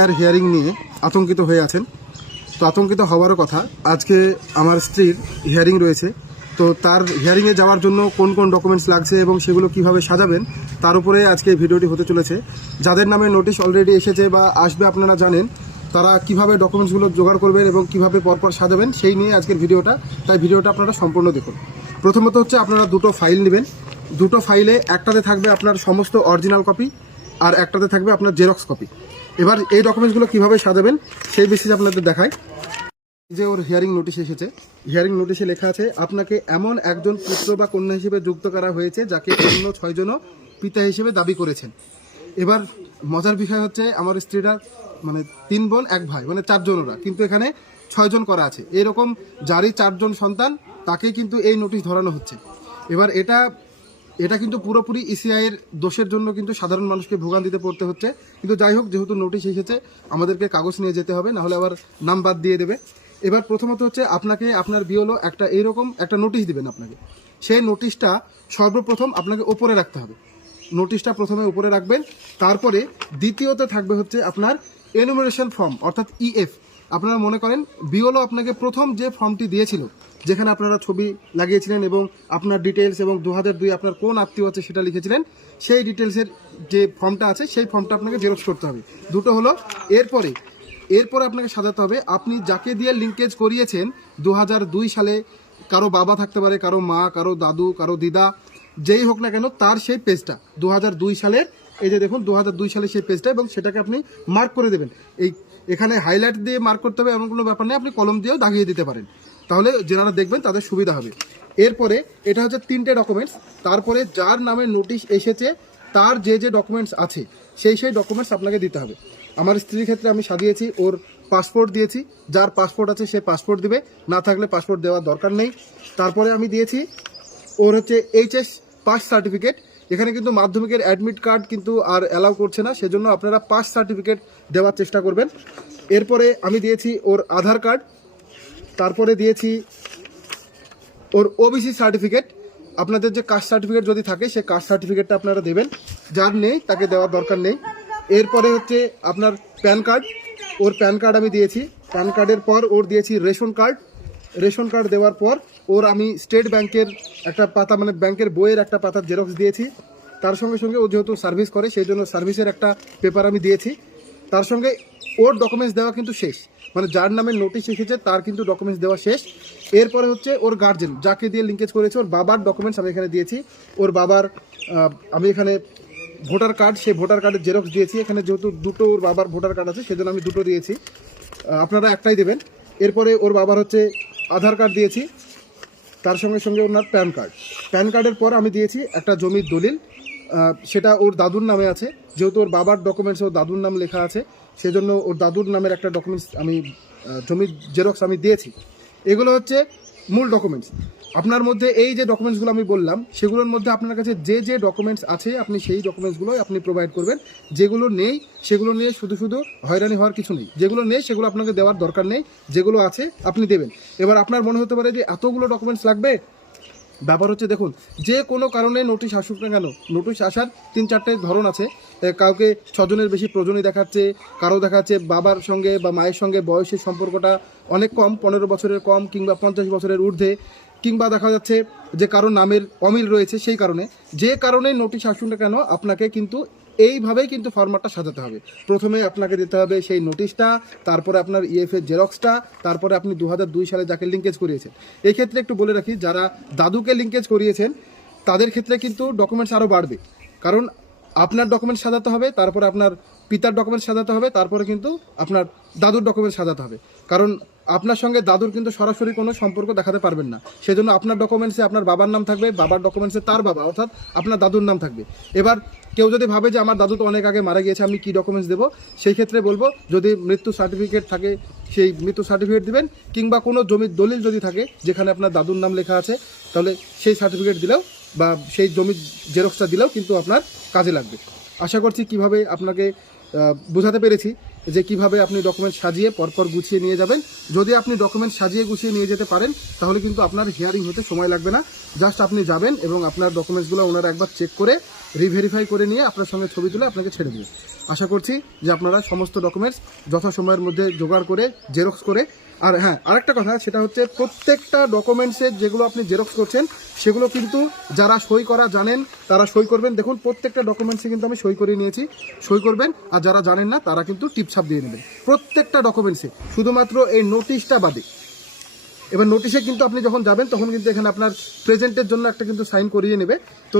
আর hearing নিয়ে আতঙ্কিত হয়ে আছেন। তো আতঙ্কিত হওয়ারও কথা, আজকে আমার স্ত্রীর হিয়ারিং রয়েছে। তো তার হিয়ারিংয়ে যাওয়ার জন্য কোন কোন ডকুমেন্টস লাগছে এবং সেগুলো কিভাবে সাজাবেন তার উপরে আজকে ভিডিওটি হতে চলেছে। যাদের নামে নোটিশ অলরেডি এসেছে বা আসবে আপনারা জানেন, তারা কিভাবে ডকুমেন্টসগুলো জোগাড় করবেন এবং কিভাবে পরপর সাজাবেন সেই নিয়ে আজকের ভিডিওটা। তাই ভিডিওটা আপনারা সম্পূর্ণ দেখুন। প্রথমত হচ্ছে আপনারা দুটো ফাইল নেবেন। দুটো ফাইলে একটাতে থাকবে আপনার সমস্ত অরিজিনাল কপি আর একটাতে থাকবে আপনার জেরক্স কপি। এবার এই ডকুমেন্টসগুলো কিভাবে সাজাবেন সেই বিষয়ে আপনাদের দেখায়। যে ওর হিয়ারিং নোটিশ এসেছে, হিয়ারিং নোটিশে লেখা আছে আপনাকে এমন একজন পুত্র বা কন্যা হিসেবে যুক্ত করা হয়েছে যাকে অন্য 6 জনও পিতা হিসেবে দাবি করেছেন। এবার মজার বিষয় হচ্ছে আমার স্ত্রীরা মানে 3 বোন 1 ভাই, মানে 4 জন ওরা, কিন্তু এখানে 6 জন করা আছে। এরকম যারই 4 জন সন্তান তাকেই কিন্তু এই নোটিশ ধরানো হচ্ছে। এবার এটা কিন্তু পুরোপুরি ইসিআই এর দোষের জন্য কিন্তু সাধারণ মানুষকে ভোগান্তিতে পড়তে হচ্ছে। কিন্তু যাই হোক, যেহেতু নোটিশ এসেছে আমাদেরকে কাগজ নিয়ে যেতে হবে, নাহলে আবার নাম বাদ দিয়ে দেবে। এবার প্রথমত হচ্ছে আপনাকে আপনার বিওলো একটা এইরকম একটা নোটিশ দিবেন আপনাকে। সেই নোটিশটা সর্বপ্রথম আপনাকে ওপরে রাখতে হবে। নোটিশটা প্রথমে উপরে রাখবেন। তারপরে দ্বিতীয়তে থাকবে হচ্ছে আপনার এনুমারেশন ফর্ম, অর্থাৎ ইএফ। আপনারা মনে করেন বিওলো আপনাকে প্রথম যে ফর্মটি দিয়েছিল, যেখানে আপনারা ছবি লাগিয়েছিলেন এবং আপনার ডিটেলস এবং 2002 আপনার কোন আত্মীয় আছে সেটা লিখেছিলেন, সেই ডিটেলসের যে ফর্মটা আছে সেই ফর্মটা আপনাকে জেরক্স করতে হবে। দুটো হলো। এরপরে আপনাকে সাজাতে হবে আপনি যাকে দিয়ে লিঙ্কেজ করিয়েছেন 2002 সালে। কারো বাবা থাকতে পারে, কারো মা, কারো দাদু, কারো দিদা, যেই হোক না কেন তার সেই পেজটা 2002 সালের, এই যে দেখুন 2002 সালের সেই পেজটা, এবং সেটাকে আপনি মার্ক করে দেবেন। এখানে হাইলাইট দিয়ে মার্ক করতে হবে এমন কোনো ব্যাপার নেই, আপনি কলম দিয়েও দাগিয়ে দিতে পারেন, তাহলে যারা দেখবেন তাদের সুবিধা হবে। এরপরে এটা হচ্ছে 3টে ডকুমেন্টস। তারপরে যার নামে নোটিশ এসেছে তার যে যে ডকুমেন্টস আছে সেই ডকুমেন্টস আপনাকে দিতে হবে। আমার স্ত্রীর ক্ষেত্রে আমি সাজিয়েছি, ওর পাসপোর্ট দিয়েছি। যার পাসপোর্ট আছে সে পাসপোর্ট দিবে, না থাকলে পাসপোর্ট দেওয়ার দরকার নেই। তারপরে আমি দিয়েছি ওর হচ্ছে এইচএস পাস সার্টিফিকেট। এখানে কিন্তু মাধ্যমিকের অ্যাডমিট কার্ড কিন্তু আর অ্যালাউ করছে না, সেজন্য আপনারা পাস সার্টিফিকেট দেওয়ার চেষ্টা করবেন। এরপরে আমি দিয়েছি ওর আধার কার্ড। তারপরে দিয়েছি ওর ওবিসি সার্টিফিকেট। আপনাদের যে কাস্ট সার্টিফিকেট যদি থাকে সেই কাস্ট সার্টিফিকেটটা আপনারা দেবেন, যার নেই তাকে দেওয়ার দরকার নেই। এরপরে হচ্ছে আপনার প্যান কার্ড, ওর প্যান কার্ড আমি দিয়েছি। প্যান কার্ডের পর ওর দিয়েছি রেশন কার্ড। রেশন কার্ড দেওয়ার পর ওর আমি স্টেট ব্যাংকের একটা পাতা, মানে ব্যাংকের বইয়ের একটা পাতার জেরক্স দিয়েছি। তার সঙ্গে সঙ্গে ও যেহেতু সার্ভিস করে সেই জন্য সার্ভিসের একটা পেপার আমি দিয়েছি। তার সঙ্গে ওর ডকুমেন্টস দেওয়া কিন্তু শেষ, মানে যার নামে নোটিশ এসেছে তার কিন্তু ডকুমেন্টস দেওয়া শেষ। এরপরে হচ্ছে ওর গার্জেন, যাকে দিয়ে লিঙ্কেজ করেছে, ওর বাবার ডকুমেন্টস আমি এখানে দিয়েছি। ওর বাবার আমি এখানে ভোটার কার্ড, সেই ভোটার কার্ডের জেরক্স দিয়েছি। এখানে যেহেতু দুটো ওর বাবার ভোটার কার্ড আছে সেজন্য আমি দুটো দিয়েছি, আপনারা একটাই দেবেন। এরপরে ওর বাবার হচ্ছে আধার কার্ড দিয়েছি, তার সঙ্গে সঙ্গে ওনার প্যান কার্ড। প্যান কার্ডের পর আমি দিয়েছি একটা জমির দলিল, সেটা ওর দাদুর নামে আছে। যেহেতু ওর বাবার ডকুমেন্টস ওর দাদুর নাম লেখা আছে, সেজন্য ওর দাদুর নামের একটা ডকুমেন্টস আমি জমির জেরক্স আমি দিয়েছি। এগুলো হচ্ছে মূল ডকুমেন্টস। আপনার মধ্যে এই যে ডকুমেন্টসগুলো আমি বললাম সেগুলোর মধ্যে আপনার কাছে যে যে ডকুমেন্টস আছে আপনি সেই ডকুমেন্টসগুলোই আপনি প্রোভাইড করবেন। যেগুলো নেই সেগুলো নিয়ে শুধু হয়রানি হওয়ার কিছু নেই। যেগুলো নেই সেগুলো আপনাকে দেওয়ার দরকার নেই, যেগুলো আছে আপনি দেবেন। এবার আপনার মনে হতে পারে যে এতগুলো ডকুমেন্টস লাগবে। ব্যাপার হচ্ছে দেখুন, যে কোনো কারণে নোটিশ আসুক না কেন, নোটিশ আসার 3-4টে ধরন আছে। কাউকে 6 জনের বেশি প্রয়োজনই দেখাচ্ছে, কারো দেখাচ্ছে বাবার সঙ্গে বা মায়ের সঙ্গে বয়সের সম্পর্কটা অনেক কম, 15 বছরের কম কিংবা 50 বছরের ঊর্ধ্বে, কিংবা দেখা যাচ্ছে যে কারো নামের অমিল রয়েছে। সেই কারণে যে কারণে নোটিশ আসুক না কেন আপনাকে কিন্তু এইভাবেই কিন্তু ফরম্যাটটা সাজাতে হবে। প্রথমে আপনাকে দিতে হবে সেই নোটিশটা, তারপরে আপনার ইএফ এর জেরক্সটা, তারপরে আপনি 2002 সালে যাকে লিঙ্কেজ করিয়েছেন। এই ক্ষেত্রে একটু বলে রাখি, যারা দাদুকে লিঙ্কেজ করিয়েছেন তাদের ক্ষেত্রে কিন্তু ডকুমেন্টস আরও বাড়বে, কারণ আপনার ডকুমেন্টস সাজাতে হবে, তারপরে আপনার পিতার ডকুমেন্টস সাজাতে হবে, তারপরে কিন্তু আপনার দাদুর ডকুমেন্টস সাজাতে হবে। কারণ আপনার সঙ্গে দাদুর কিন্তু সরাসরি কোনো সম্পর্ক দেখাতে পারবেন না, সেজন্য আপনার ডকুমেন্টসে আপনার বাবার নাম থাকবে, বাবার ডকুমেন্টসে তার বাবা অর্থাৎ আপনার দাদুর নাম থাকবে। এবার কেউ যদি ভাবে যে আমার দাদু তো অনেক আগে মারা গিয়েছে, আমি কী ডকুমেন্টস দেবো, সেই ক্ষেত্রে বলবো যদি মৃত্যু সার্টিফিকেট থাকে সেই মৃত্যু সার্টিফিকেট দিবেন, কিংবা কোনো জমির দলিল যদি থাকে যেখানে আপনার দাদুর নাম লেখা আছে তাহলে সেই সার্টিফিকেট দিলেও বা সেই জমির জেরক্সটা দিলেও কিন্তু আপনার কাজে লাগবে। আশা করছি কিভাবে আপনাকে বোঝাতে পেরেছি যে কিভাবে আপনি ডকুমেন্ট সাজিয়ে পরপর গুছিয়ে নিয়ে যাবেন। যদি আপনি ডকুমেন্ট সাজিয়ে গুছিয়ে নিয়ে যেতে পারেন তাহলে কিন্তু আপনার হিয়ারিং হতে সময় লাগবে না। জাস্ট আপনি যাবেন এবং আপনার ডকুমেন্টসগুলো ওনারা একবার চেক করে রিভেরিফাই করে নিয়ে আপনার সঙ্গে ছবি তুলে আপনাকে ছেড়ে দেবে। আশা করছি যে আপনারা সমস্ত ডকুমেন্টস যথাসময়ের মধ্যে জোগাড় করে জেরক্স করে, আর হ্যাঁ আরেকটা কথা, সেটা হচ্ছে প্রত্যেকটা ডকুমেন্টসের যেগুলো আপনি জেরক্স করছেন সেগুলো কিন্তু যারা সই করা জানেন তারা সই করবেন। দেখুন প্রত্যেকটা ডকুমেন্টসে কিন্তু আমি সই করে নিয়েছি, সই করবেন। আর যারা জানেন না তারা কিন্তু টিপছাপ দিয়ে নেবেন প্রত্যেকটা ডকুমেন্টসে, শুধুমাত্র এই নোটিশটা বাদে। এবার নোটিশে কিন্তু আপনি যখন যাবেন তখন কিন্তু এখানে আপনার প্রেজেন্টের জন্য একটা কিন্তু সাইন করিয়ে নেবে। তো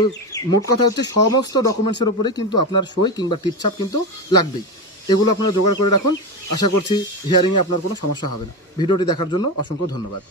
মোট কথা হচ্ছে সমস্ত ডকুমেন্টসের ওপরে কিন্তু আপনার সই কিংবা টিপছাপ কিন্তু লাগবেই। এগুলো আপনারা জোগাড় করে রাখুন। আশা করছি হিয়ারিংয়ে আপনার কোনো সমস্যা হবে না। ভিডিওটি দেখার জন্য অসংখ্য ধন্যবাদ।